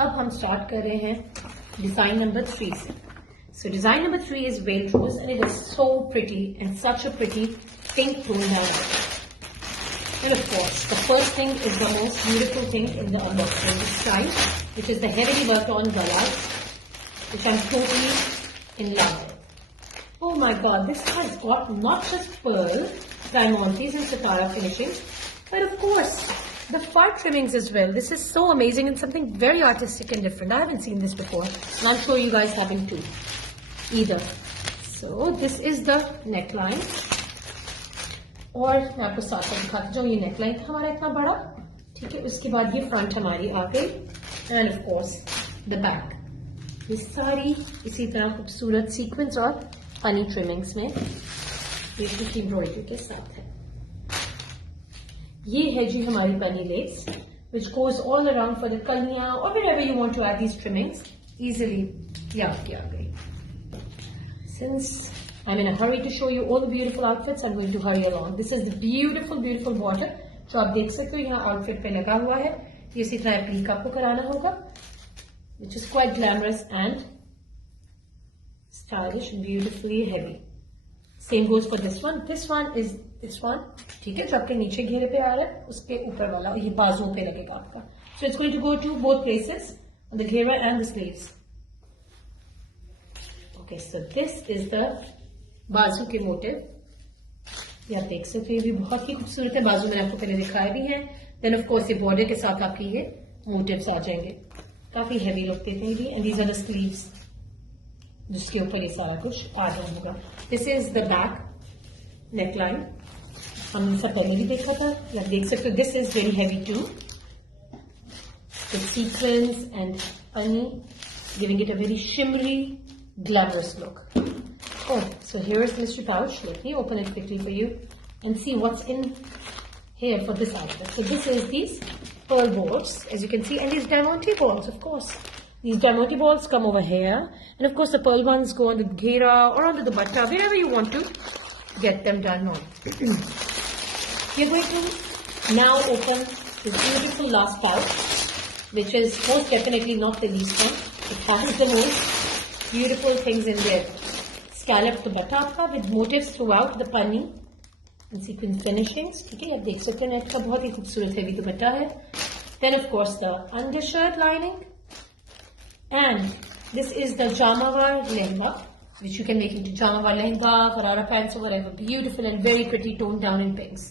अब हम स्टार्ट कर रहे हैं डिजाइन नंबर 3 से. So design number 3 is veil rose and it is so pretty and such a pretty pink tone down. And of course, the first thing is the most beautiful thing in the unboxing this time, which is the heavily worked on galas, which I'm totally in love with. Oh my god, this has got not just pearl, diamantes and satara finishings, but of course, the fire trimmings as well. This is so amazing and something very artistic and different. I haven't seen this before and I'm sure you guys haven't too either. So this is the neckline. और मैं आपको साथ साथ दिखाती जाऊँ. ये neckline था हमारा इतना बड़ा, ठीक है. उसके बाद ये फ्रंट हमारी आ गई end of course the back. ये सारी इसी तरह खूबसूरत सीक्वेंस और पनी ट्रिमिंग्स में ये एम्ब्रॉयडरी के साथ है. ये है जी हमारी पनी less which goes all around for the कलियां or wherever you want to add these trimmings easily. ये आपकी आ गई. Since I'm in a hurry to show you all the beautiful outfits, I'm going to hurry along. This is the beautiful border जो आप देख सकते हो यहाँ outfit पे लगा हुआ है. ये इसी तरह एप्लीक आपको कराना होगा, which is quite glamorous and stylish, beautifully heavy. Same goes for this one. This one, ठीक है, जो आपके नीचे घेरे पे आ रहा है उसके ऊपर वाला ये बाजुओं पे लगेगा आपका. So it's going to go to both places, on the घेरा and the sleeves. Okay, so this is the बाजू के मोटिव. ये आप देख सकते हो, ये भी बहुत ही खूबसूरत है. बाजू मैंने आपको पहले दिखाए भी हैं. देन ऑफ कोर्स ये बॉर्डर के साथ आपकी ये मोटिव्स आ जाएंगे. काफी हैवी लुक देते हैं ये. And these are the sleeves जिसके ऊपर ये सारा कुछ आ रहा होगा. This is the back neckline. हमने इससे पहले भी देखा था. आप देख सकते हो this is very heavy too. The sequins and pani, giving it a very shimmery, glamorous look. Oh, so here is the mystery pouch. Let me open it quickly for you and see what's in here for this outfit. So this is these pearl balls, as you can see, and these diamante balls, of course. These diamante balls come over here, and of course the pearl ones go on the ghera or on the dupatta, wherever you want to get them done on. We're going to now open this beautiful last pouch, which is most definitely not the least one. It has the most beautiful things in there. Scalloped dupatta with motifs throughout the pani and sequin finishings. ठीक है, आप देख सकते हैं net का बहुत ही खूबसूरत heavy दुपट्टा है. Then of course the undershirt lining, and this is the Jamawar Lehnga, which you can make into Jamawar Lehnga, Farara pants or whatever. Beautiful and very pretty, toned down in pinks.